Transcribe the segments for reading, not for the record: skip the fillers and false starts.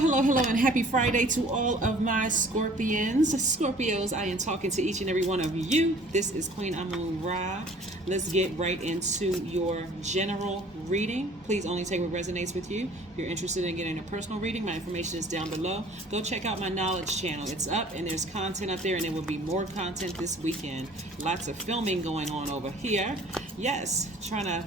Hello, and happy Friday to all of my Scorpios. I am talking to each and every one of you. This is Queen Amun Ra. Let's get right into your general reading. Please only take what resonates with you. If you're interested in getting a personal reading, my information is down below. Go check out my knowledge channel. It's up, and there's content up there, and there will be more content this weekend. Lots of filming going on over here. Yes, trying to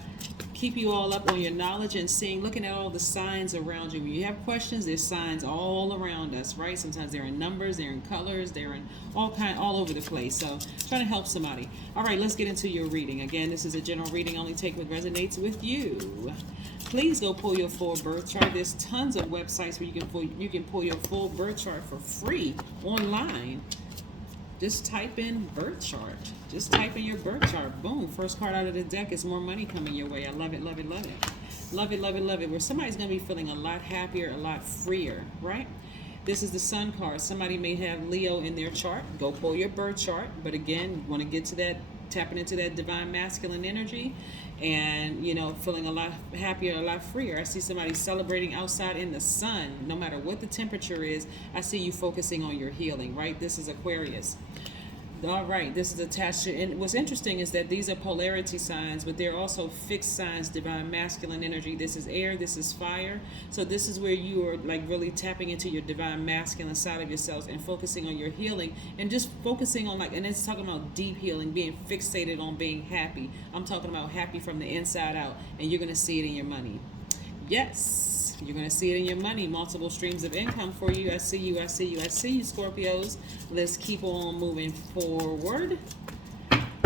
keep you all up on your knowledge and looking at all the signs around you. When you have questions, there's signs all around us, right? Sometimes they're in numbers, they're in colors, they're in all over the place. So trying to help somebody. All right, let's get into your reading. Again, this is a general reading. Only take what resonates with you. Please go pull your full birth chart. There's tons of websites where you can pull your full birth chart for free online. Just type in birth chart. Just type in your birth chart. Boom. First card out of the deck is more money coming your way. I love it, love it, love it. Love it, love it, love it. Where somebody's going to be feeling a lot happier, a lot freer, right? This is the Sun card. Somebody may have Leo in their chart. Go pull your birth chart. But again, you want to get to that, tapping into that divine masculine energy and, feeling a lot happier, a lot freer. I see somebody celebrating outside in the sun. No matter what the temperature is, I see you focusing on your healing, right? This is Aquarius. All right, this is attached to, and what's interesting is that these are polarity signs, but they're also fixed signs, divine masculine energy. This is air, this is fire. So this is where you are like really tapping into your divine masculine side of yourselves and focusing on your healing and just focusing on and it's talking about deep healing, being fixated on being happy. I'm talking about happy from the inside out, and you're going to see it in your money. Yes, you're going to see it in your money. Multiple streams of income for you. I see you, Scorpios. Let's keep on moving forward.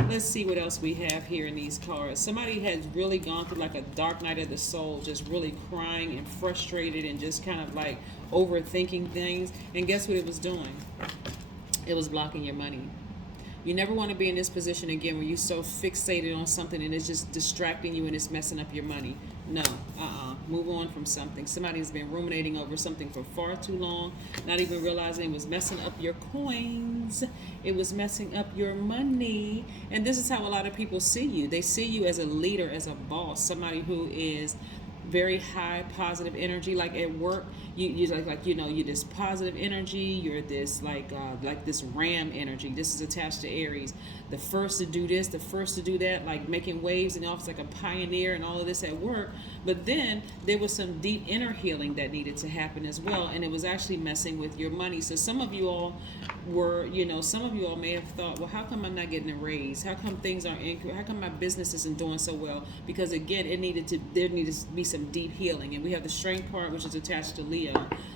Let's see what else we have here in these cards. Somebody has really gone through like a dark night of the soul, just really crying and frustrated and just kind of like overthinking things. And guess what it was doing? It was blocking your money. You never want to be in this position again where you're so fixated on something and it's just distracting you and it's messing up your money. No, move on from something. Somebody's been ruminating over something for far too long, not even realizing it was messing up your coins. It was messing up your money. And this is how a lot of people see you. They see you as a leader, as a boss, somebody who is very high positive energy. Like at work, you're this positive energy. You're this like this ram energy. This is attached to Aries, the first to do this, the first to do that, like making waves in the office, like a pioneer and all of this at work. But then there was some deep inner healing that needed to happen as well, and it was actually messing with your money. So some of you all may have thought, well, how come I'm not getting a raise? How come things aren't how come my business isn't doing so well? Because again, there needed to be some deep healing. And we have the strength part, which is attached to Leo.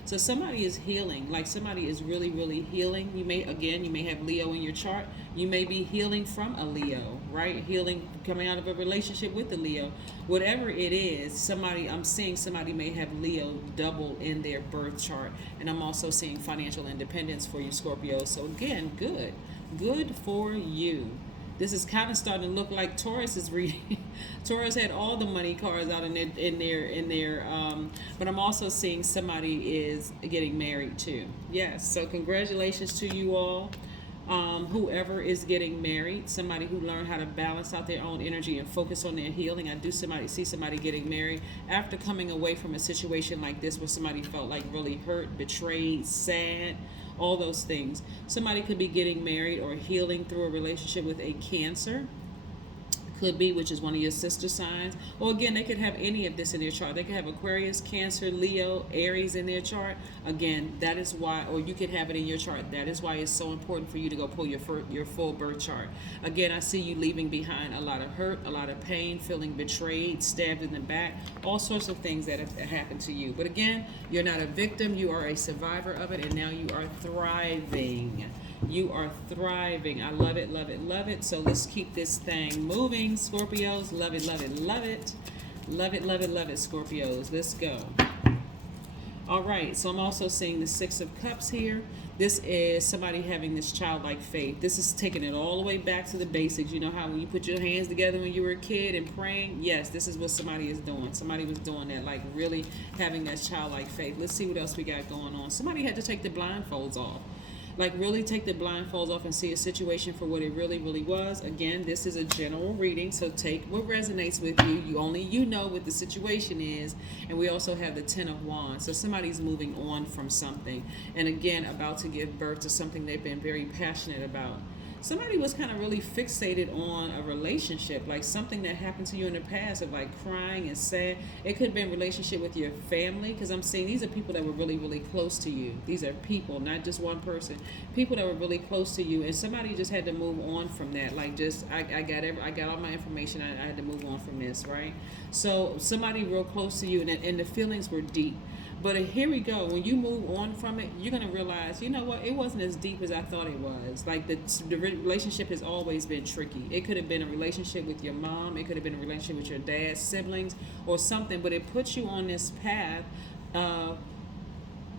So somebody is healing, like somebody is really, really healing. You may have Leo in your chart. You may be healing from a Leo, right? Healing coming out of a relationship with a Leo. Whatever it is, I'm seeing somebody may have Leo double in their birth chart. And I'm also seeing financial independence for you, Scorpio. So again, good for you. This is kind of starting to look like Taurus's reading. Taurus had all the money cards out in there. But I'm also seeing somebody is getting married too. Yes. So congratulations to you all. Whoever is getting married, somebody who learned how to balance out their own energy and focus on their healing. I see somebody getting married after coming away from a situation like this where somebody felt like really hurt, betrayed, sad, all those things. Somebody could be getting married or healing through a relationship with a Cancer. Could be, which is one of your sister signs. Or again, they could have any of this in their chart. They could have Aquarius, Cancer, Leo, Aries in their chart. Again, that is why, or you could have it in your chart. That is why it's so important for you to go pull your full birth chart. Again, I see you leaving behind a lot of hurt, a lot of pain, feeling betrayed, stabbed in the back, all sorts of things that have happened to you. But again, you're not a victim. You are a survivor of it, and now you are thriving. You are thriving. I love it, love it, love it. So let's keep this thing moving, Scorpios. Love it, love it, love it. Love it, love it, love it, Scorpios. Let's go. All right, so I'm also seeing the Six of Cups here. This is somebody having this childlike faith. This is taking it all the way back to the basics. You know how when you put your hands together when you were a kid and praying? Yes, this is what somebody is doing. Somebody was doing that, like really having that childlike faith. Let's see what else we got going on. Somebody had to take the blindfolds off. Like, really take the blindfolds off and see a situation for what it really, really was. Again, this is a general reading, so take what resonates with you. You know what the situation is. And we also have the Ten of Wands. So somebody's moving on from something. And again, about to give birth to something they've been very passionate about. Somebody was kind of really fixated on a relationship, like something that happened to you in the past, of like crying and sad. It could have been a relationship with your family, because I'm saying these are people that were really, really close to you. These are people, not just one person. People that were really close to you, and somebody just had to move on from that. Like, just I got all my information. I had to move on from this, right? So somebody real close to you, and the feelings were deep. But here we go. When you move on from it, you're going to realize, you know what? It wasn't as deep as I thought it was. Like, the relationship has always been tricky. It could have been a relationship with your mom. It could have been a relationship with your dad, siblings, or something. But it puts you on this path of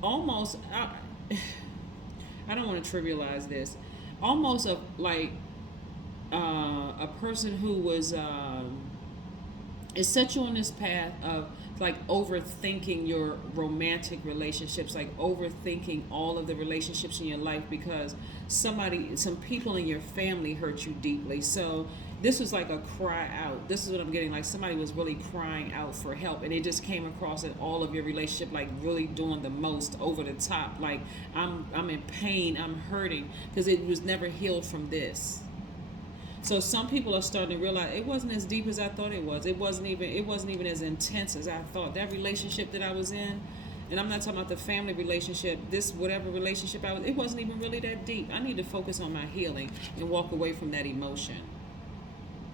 almost, I don't want to trivialize this, almost of like a person who was, it set you on this path of like overthinking your romantic relationships, like overthinking all of the relationships in your life, because some people in your family hurt you deeply. So this was like a cry out. This is what I'm getting. Like, somebody was really crying out for help, and it just came across in all of your relationship, like really doing the most, over the top. Like, I'm in pain, I'm hurting, because it was never healed from this. So some people are starting to realize it wasn't as deep as I thought it was. It wasn't even as intense as I thought. That relationship that I was in, and I'm not talking about the family relationship, this whatever relationship I was, it wasn't even really that deep. I need to focus on my healing and walk away from that emotion.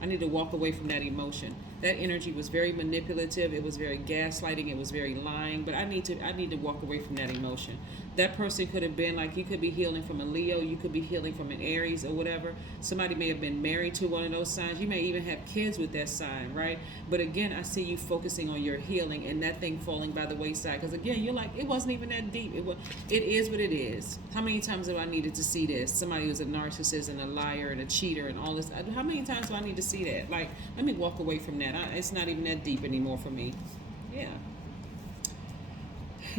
I need to walk away from that emotion. That energy was very manipulative. It was very gaslighting. It was very lying. But I need to walk away from that emotion. That person could have been like, you could be healing from a Leo. You could be healing from an Aries or whatever. Somebody may have been married to one of those signs. You may even have kids with that sign, right? But again, I see you focusing on your healing and that thing falling by the wayside. Because again, you're like, it wasn't even that deep. It is what it is. How many times have I needed to see this? Somebody who's a narcissist and a liar and a cheater and all this. How many times do I need to see that? Like, let me walk away from that. It's not even that deep anymore for me. Yeah.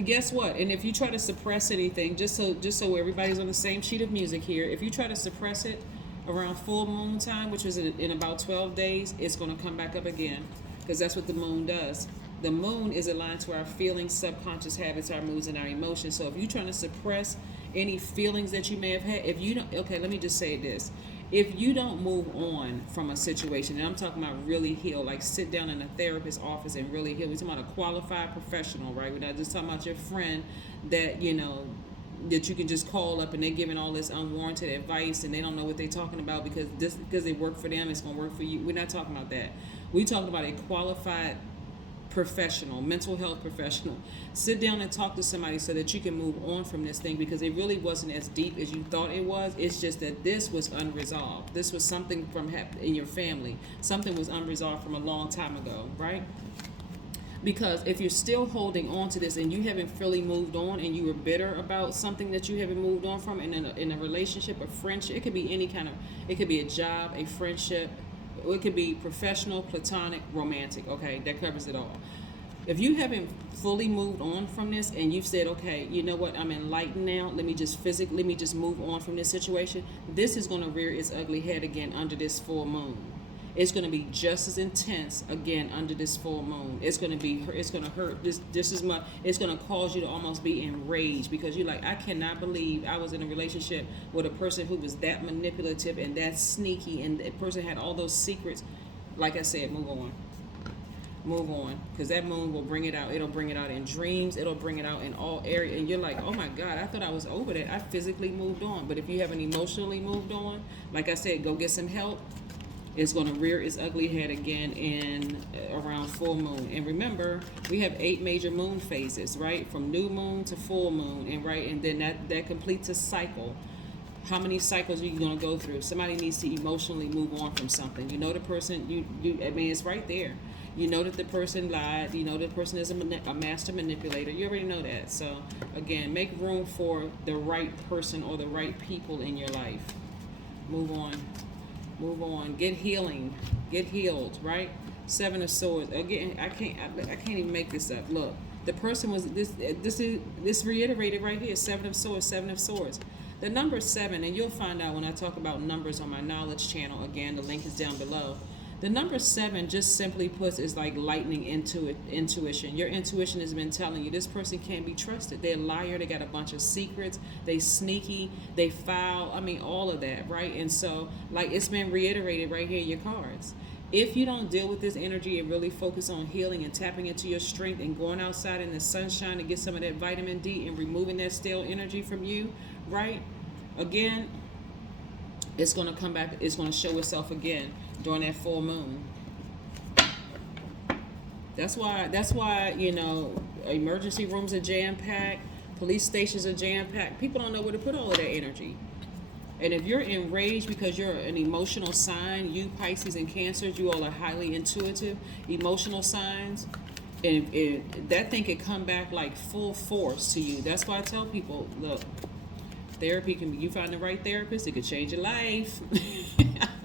Guess what? And if you try to suppress anything, just so everybody's on the same sheet of music here, if you try to suppress it around full moon time, which is in about 12 days, it's going to come back up again, because that's what the moon does. The moon is aligned to our feelings, subconscious habits, our moods, and our emotions. So if you're trying to suppress any feelings that you may have had, if you don't, okay, let me just say this. If you don't move on from a situation, and I'm talking about really heal, like sit down in a therapist's office and really heal. We're talking about a qualified professional, right? We're not just talking about your friend that, that you can just call up and they're giving all this unwarranted advice and they don't know what they're talking about because it worked for them, it's going to work for you. We're not talking about that. We're talking about a qualified professional, mental health professional. Sit down and talk to somebody so that you can move on from this thing, because it really wasn't as deep as you thought it was. It's just that this was unresolved. This was something from in your family. Something was unresolved from a long time ago, right? Because if you're still holding on to this and you haven't fully moved on and you were bitter about something that you haven't moved on from in a relationship, a friendship, it could be any kind of, it could be a job, a friendship, it could be professional, platonic, romantic, okay? That covers it all. If you haven't fully moved on from this and you've said, okay, you know what, I'm enlightened now, let me just move on from this situation, this is going to rear its ugly head again under this full moon. It's going to be just as intense again under this full moon. It's going to hurt this is much. It's going to cause you to almost be enraged, because you're like, I cannot believe I was in a relationship with a person who was that manipulative and that sneaky, and the person had all those secrets. Like I said, move on, because that moon will bring it out. It'll bring it out in dreams. It'll bring it out in all areas, and you're like, oh my God, I thought I was over that. I physically moved on. But if you haven't emotionally moved on, like I said, go get some help. It's going to rear its ugly head again in around full moon. And remember, we have 8 major moon phases, right? From new moon to full moon, and then that completes a cycle. How many cycles are you going to go through? Somebody needs to emotionally move on from something. You know the person, I mean, it's right there. You know that the person lied. You know that the person is a master manipulator. You already know that. So, again, make room for the right person or the right people in your life. Move on. Get healing. Get healed, right? 7 of Swords. Again, I can't even make this up. Look, the person was this reiterated right here. 7 of Swords. The number 7, and you'll find out when I talk about numbers on my knowledge channel. Again, the link is down below. The number 7 just simply puts is like lightning intuition. Your intuition has been telling you this person can't be trusted. They're a liar. They got a bunch of secrets. They sneaky. They foul. I mean, all of that, right? And so, like, it's been reiterated right here in your cards. If you don't deal with this energy and really focus on healing and tapping into your strength and going outside in the sunshine to get some of that vitamin D and removing that stale energy from you, right? Again, it's going to come back. It's going to show itself again during that full moon. That's why, you know, emergency rooms are jam-packed, police stations are jam-packed. People don't know where to put all of that energy. And if you're enraged because you're an emotional sign, you Pisces and Cancers, you all are highly intuitive, emotional signs, and that thing could come back like full force to you. That's why I tell people, look, therapy can be, you find the right therapist, it could change your life.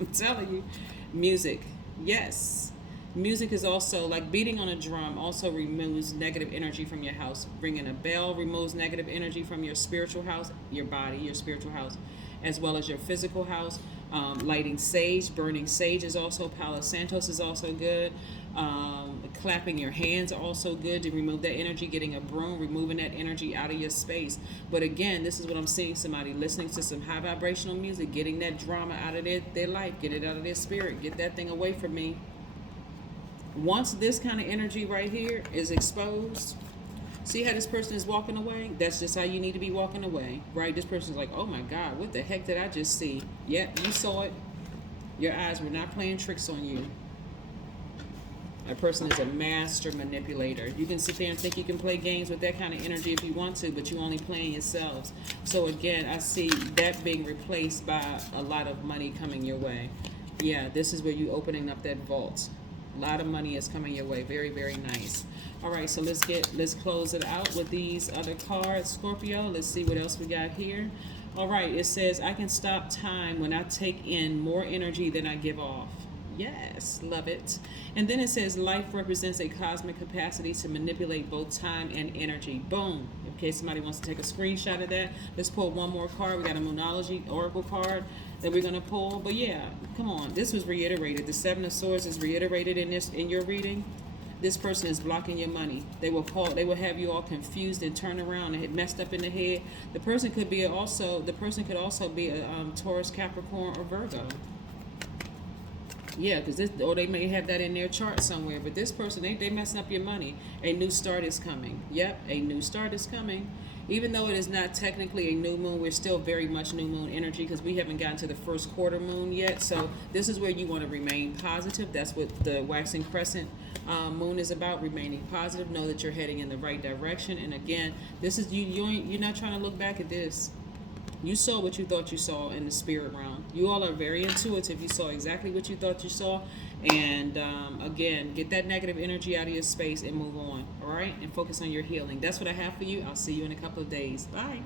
I'm telling you. Music, yes. Music is also like beating on a drum, also removes negative energy from your house. Ringing a bell removes negative energy from your spiritual house, your body, your spiritual house, as well as your physical house. Lighting sage, burning sage is also, Palo Santos is also good. Clapping your hands are also good to remove that energy. Getting a broom, removing that energy out of your space. But again, this is what I'm seeing, somebody listening to some high vibrational music, getting that drama out of their life, get it out of their spirit, get that thing away from me. Once this kind of energy right here is exposed, see how this person is walking away? That's just how you need to be walking away, right? This person's like, oh my God, what the heck did I just see? Yep, you saw it. Your eyes were not playing tricks on you. That person is a master manipulator. You can sit there and think you can play games with that kind of energy if you want to, but you only playing yourselves. So again, I see that being replaced by a lot of money coming your way. Yeah, this is where you opening up that vault. A lot of money is coming your way. Very, very nice. All right, so let's close it out with these other cards, Scorpio. Let's see what else we got here. All right, it says, I can stop time when I take in more energy than I give off. Yes, love it. And then it says, life represents a cosmic capacity to manipulate both time and energy. Boom. In case somebody wants to take a screenshot of that, let's pull one more card. We got a Moonology Oracle card that we're going to pull. But yeah, come on. This was reiterated. The Seven of Swords is reiterated in your reading. This person is blocking your money. They will have you all confused and turn around and messed up in the head. The person could also be a Taurus, Capricorn, or Virgo. Yeah, because or they may have that in their chart somewhere. But this person, they messing up your money. A new start is coming. Yep, a new start is coming. Even though it is not technically a new moon, we're still very much new moon energy because we haven't gotten to the first quarter moon yet. So this is where you want to remain positive. That's what the waxing crescent moon is about, remaining positive. Know that you're heading in the right direction. And again, this is you're not trying to look back at this. You saw what you thought you saw in the spirit realm. You all are very intuitive. You saw exactly what you thought you saw. And again, get that negative energy out of your space and move on. All right? And focus on your healing. That's what I have for you. I'll see you in a couple of days. Bye.